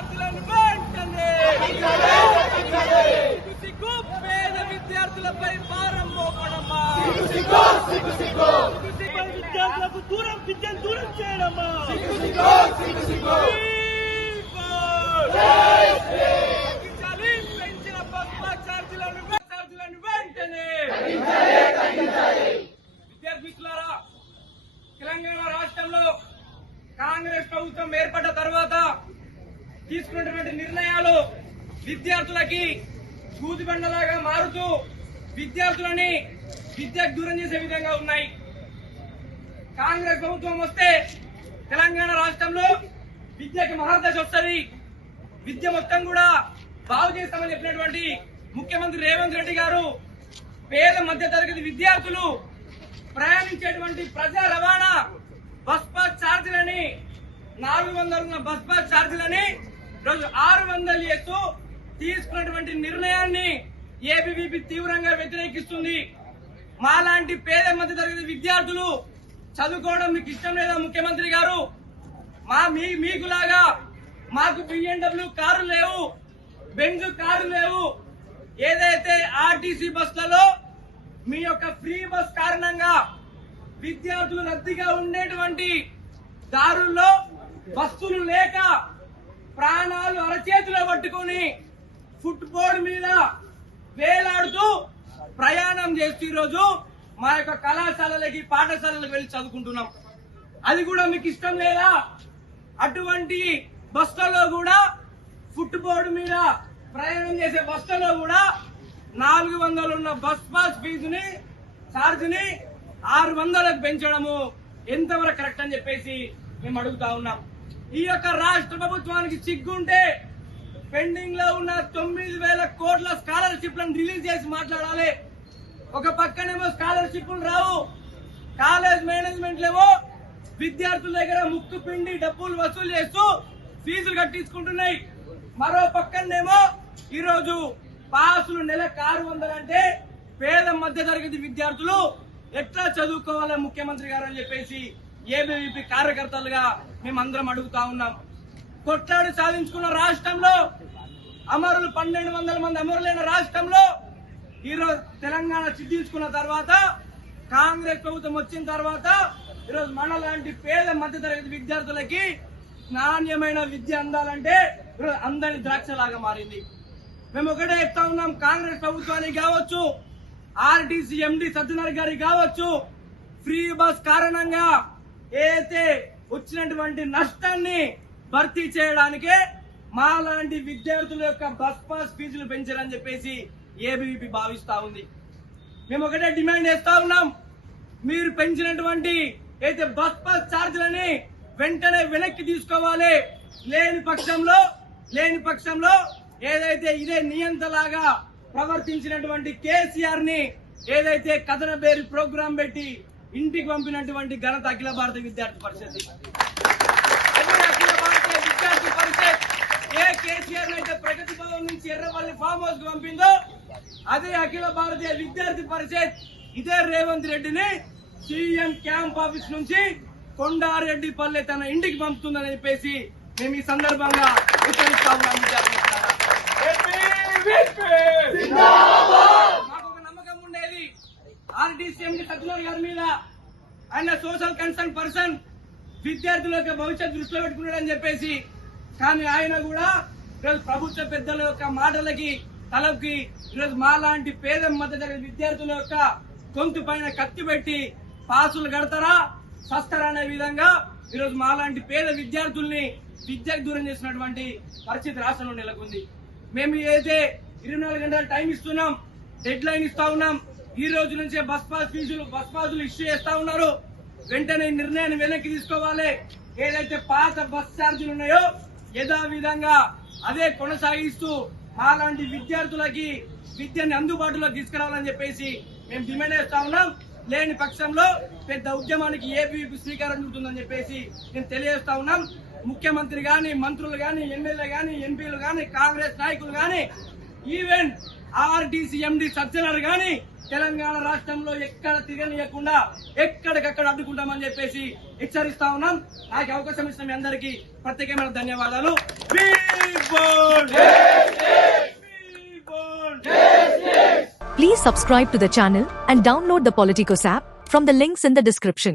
ఛార్జీలను వెంటనే సిగ్గు పేద విద్యార్థులపై భారం మోపడమ్మా. విద్యార్థులకు దూరం విద్యను దూరం చేయడమ్మా తగ్గించాలి పెంచిన బస్ పాస్ ఛార్జీలను ఛార్జీలను వెంటనే విద్యార్థులారా తెలంగాణ రాష్ట్రంలో కాంగ్రెస్ ప్రభుత్వం ఏర్పడ్డ తర్వాత తీసుకున్నటువంటి నిర్ణయాలు విద్యార్థులకి సూదిబండలాగా మారుతూ విద్యార్థులని విద్యకు దూరం చేసే విధంగా ఉన్నాయి. కాంగ్రెస్ ప్రభుత్వం వస్తే తెలంగాణ రాష్ట్రంలో విద్యకి మహాదశ వస్తుంది. విద్య మొత్తం కూడా బాగు చేస్తామని చెప్పినటువంటి ముఖ్యమంత్రి రేవంత్ రెడ్డి గారు పేద మధ్య తరగతి విద్యార్థులు ప్రయాణించేటువంటి ప్రజా రవాణా బస్ పాస్ ఛార్జీలని నాలుగు వందల బస్ పాస్ ఛార్జీలని రోజు ఆరు వందలు చేస్తూ తీసుకున్నటువంటి నిర్ణయాన్ని ఏబీవీపీ తీవ్రంగా వ్యతిరేకిస్తుంది. మాలాంటి పేద మధ్య తరగతి విద్యార్థులు చదువుకోవడం మీకు ఇష్టం లేదా ముఖ్యమంత్రి గారు? మా మీ మీకులాగా మాకు బిఎండబ్ల్యూ కారు లేవు బెంజ్ కారు లేవు. ఏదైతే ఆర్టీసీ బస్సులలో మీ యొక్క ఫ్రీ బస్ కారణంగా విద్యార్థులు రద్దీగా ఉండేటువంటి దారుల్లో బస్సులు లేక ప్రాణాలు అరచేతిలో పట్టుకొని ఫుట్బోర్డ్ మీద వేలాడుతూ ప్రయాణం చేస్తూ ఈరోజు మా యొక్క కళాశాలలకి పాఠశాలలకు వెళ్ళి చదువుకుంటున్నాం. అది కూడా మీకు ఇష్టం లేదా? అటువంటి బస్సులలో కూడా ఫుట్ బోర్డు మీద ప్రయాణం చేసే బస్సులలో కూడా నాలుగు వందలు ఉన్న బస్ పాస్ ఫీజుని ఛార్జ్ని ఆరు వందలకు పెంచడము ఎంతవరకు కరెక్ట్ అని చెప్పేసి మేము అడుగుతా ఉన్నాం. ఈ యొక్క రాష్ట్ర ప్రభుత్వానికి సిగ్గుంటే పెండింగ్లో ఉన్న తొమ్మిది వేల కోట్ల స్కాలర్షిప్లను రిలీజ్ చేసి మాట్లాడాలి. ఒక పక్కనేమో స్కాలర్షిప్లు రావు. కాలేజ్ మేనేజ్మెంట్లేమో విద్యార్థుల దగ్గర ముక్కు పిండి డబ్బులు వసూలు చేస్తూ ఫీజులు కట్టించుకుంటున్నాయి. మరో పక్కనేమో ఈరోజు పాసులు నెలకు ఆరు వందలంటే పేద మధ్య తరగతి విద్యార్థులు ఎట్లా చదువుకోవాలి ముఖ్యమంత్రి గారు అని చెప్పేసి ఏబీవీపీ కార్యకర్తలుగా మేమందరం అడుగుతా ఉన్నాం. కొట్లాడి సాధించుకున్న రాష్ట్రంలో అమరులు పన్నెండు వందల మంది అమరులైన రాష్ట్రంలో ఈరోజు తెలంగాణ సిద్ధించుకున్న తర్వాత కాంగ్రెస్ ప్రభుత్వం వచ్చిన తర్వాత ఈరోజు మన లాంటి పేద మధ్యతరగతి విద్యార్థులకి నాణ్యమైన విద్య అందాలంటే ఈరోజు అందని ద్రాక్షలాగా మారింది. మేము ఒకటే చెప్తా ఉన్నాం కాంగ్రెస్ ప్రభుత్వానికి కావచ్చు ఆర్టీసీ ఎండి సత్యనారాయణ గారికి కావచ్చు ఫ్రీ బస్ కారణంగా ఏదైతే వచ్చినటువంటి నష్టాన్ని భర్తీ చేయడానికే మాలాంటి విద్యార్థుల యొక్క బస్ పాస్ ఫీజులు పెంచారని చెప్పేసి ఏబీవీపీ భావిస్తా ఉంది. మేము ఒకటే డిమాండ్ చేస్తా ఉన్నాం. మీరు పెంచినటువంటి అయితే బస్ పాస్ ఛార్జీలని వెంటనే వెనక్కి తీసుకోవాలి. లేని పక్షంలో లేని పక్షంలో ఏదైతే ఇదే నియంతలాగా ప్రవర్తించినటువంటి కేసీఆర్ని ఏదైతే కథన బేరి ప్రోగ్రాం పెట్టి ఇంటికి పంపినటువంటి ఘనత అఖిల భారత విద్యార్థి పరిషత్. అఖిల భారతీయ విద్యార్థి పరిషత్. ఏ కేసీఆర్ అయితే ప్రగతి భవన్ నుంచి ఎర్రపల్లి ఫామ్ హౌస్కు పంపిందో అదే అఖిల భారతీయ విద్యార్థి పరిషత్. ఇదే రేవంత్ రెడ్డిని సీఎం క్యాంప్ ఆఫీస్ నుంచి కొండారెడ్డి పల్లె తన ఇంటికి పంపుతుందని చెప్పేసి మేము ఈ సందర్భంగా హెచ్చరిస్తా ఉన్నాం విద్యార్థులారా. మాకు ఒక నమ్మకం ఉండేది ఆర్డీసీఎం సత్యనారాయణ గారి మీద ఆయన సోషల్ కన్సర్న్ పర్సన్ విద్యార్థుల యొక్క భవిష్యత్ దృష్టిలో పెట్టుకున్నాడని చెప్పేసి కానీ ఆయన కూడా ఈరోజు ప్రభుత్వ పెద్దల యొక్క మాటలకి తలకి ఈరోజు మాలాంటి పేద మధ్య విద్యార్థుల యొక్క గొంతు పైన కత్తి పెట్టి పాసులు కడతారా సస్తారా అనే విధంగా ఈరోజు మాలాంటి పేద విద్యార్థుల్ని విద్యకు దూరం చేసినటువంటి పరిస్థితి రాష్ట్రంలో నెలకొంది. మేము ఏదైతే ఇరవై నాలుగు గంటల టైం ఇస్తున్నాం డెడ్ లైన్ ఇస్తా ఉన్నాం ఈ రోజు నుంచే బస్ పాస్ ఫీజులు బస్ పాసులు ఇష్యూ చేస్తా ఉన్నారు. వెంటనే నిర్ణయాన్ని వెనక్కి తీసుకోవాలి. ఏదైతే పాత బస్ ఛార్జీలు ఉన్నాయో యథావిధంగా అదే కొనసాగిస్తూ మాలాంటి విద్యార్థులకి విద్యని అందుబాటులోకి తీసుకురావాలని చెప్పేసి మేము డిమాండ్ చేస్తా ఉన్నాం. లేని పక్షంలో పెద్ద ఉద్యమానికి ఏపీ శ్రీకారం చుడుతుందని చెప్పేసి నేను తెలియజేస్తా ఉన్నాం. ముఖ్యమంత్రి కానీ మంత్రులు కానీ ఎమ్మెల్యే కానీ ఎంపీలు కానీ కాంగ్రెస్ నాయకులు కానీ ఈవెన్ ఆర్టీసీ ఎండి సజ్జనారు కానీ తెలంగాణ రాష్ట్రంలో ఎక్కడ తిరగనీయకుండా ఎక్కడికక్కడ అడ్డుకుంటామని చెప్పేసి హెచ్చరిస్తా ఉన్నాం నాకు అవకాశం ఇచ్చిన మీ అందరికీ ప్రత్యేకమైన ధన్యవాదాలు We want justice! We want Please subscribe to the channel and download the Politicos app from the links in the description.